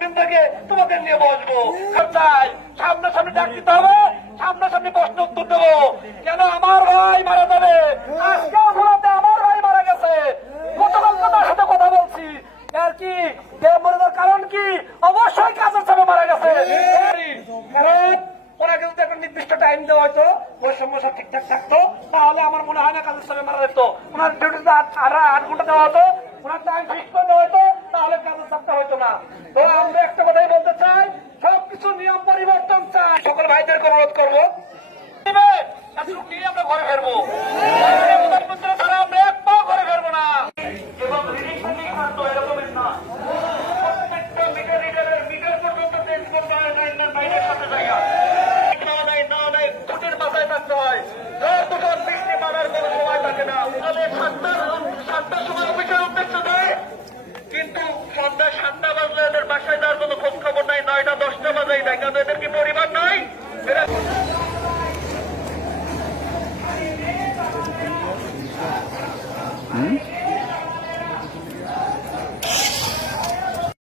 থেকে তোমাদের নিয়ে বসবো। চাই সামনাসামনি ডাক দিতে হবে, সামনাসামনি প্রশ্ন উত্তর দেবো। কেন আমার ভাই মারা যাবে? আজকেও ঘোরাতে আমার ভাই মারা গেছে। গতকাল তার সাথে কথা বলছি, আর কি মরার কারণ কি? অবশ্যই কাজের চাপে মারা গেছে। কারণ ওনাকে যদি একটা নির্দিষ্ট টাইম দেওয়া হয়তো, বৈষম্য সব ঠিকঠাক থাকতো, তাহলে আমার মনে হয় না কাজের চাপে মারা যেত। ওনার ডিউটিতে 8 ঘন্টা দেওয়া হতো, ওনার টাইম ফিক্স করে দেওয়া হতো, তাহলে কাজের চাপটা হইতো না। তো আমরা একটা কথাই বলতে চাই, সবকিছু নিয়ম পরিবর্তন চাই। সকল ভাইদেরকে অনুরোধ করবো, আমরা ঘরে ফেরবো, তারা আমরা এক পাও ঘরে ফেরবো না। এবং এরকমের না, প্রত্যেকটা মিটার পর্যন্ত বাইরের সাথে জায়গা ছুটির মাথায় থাকতে হয়। দোকান বৃষ্টি মানার কোন সময় থাকে না। তাহলে 7টার সময় অফিসের উদ্দেশ্য দেয়, কিন্তু সন্ধ্যা 7টা বাজলে এদের বাসায় যাওয়ার কোনো খোঁজ খবর নাই। 9টা 10টা বাজাই দেয়, কারণ এদের কি পরিবার নাই? এরা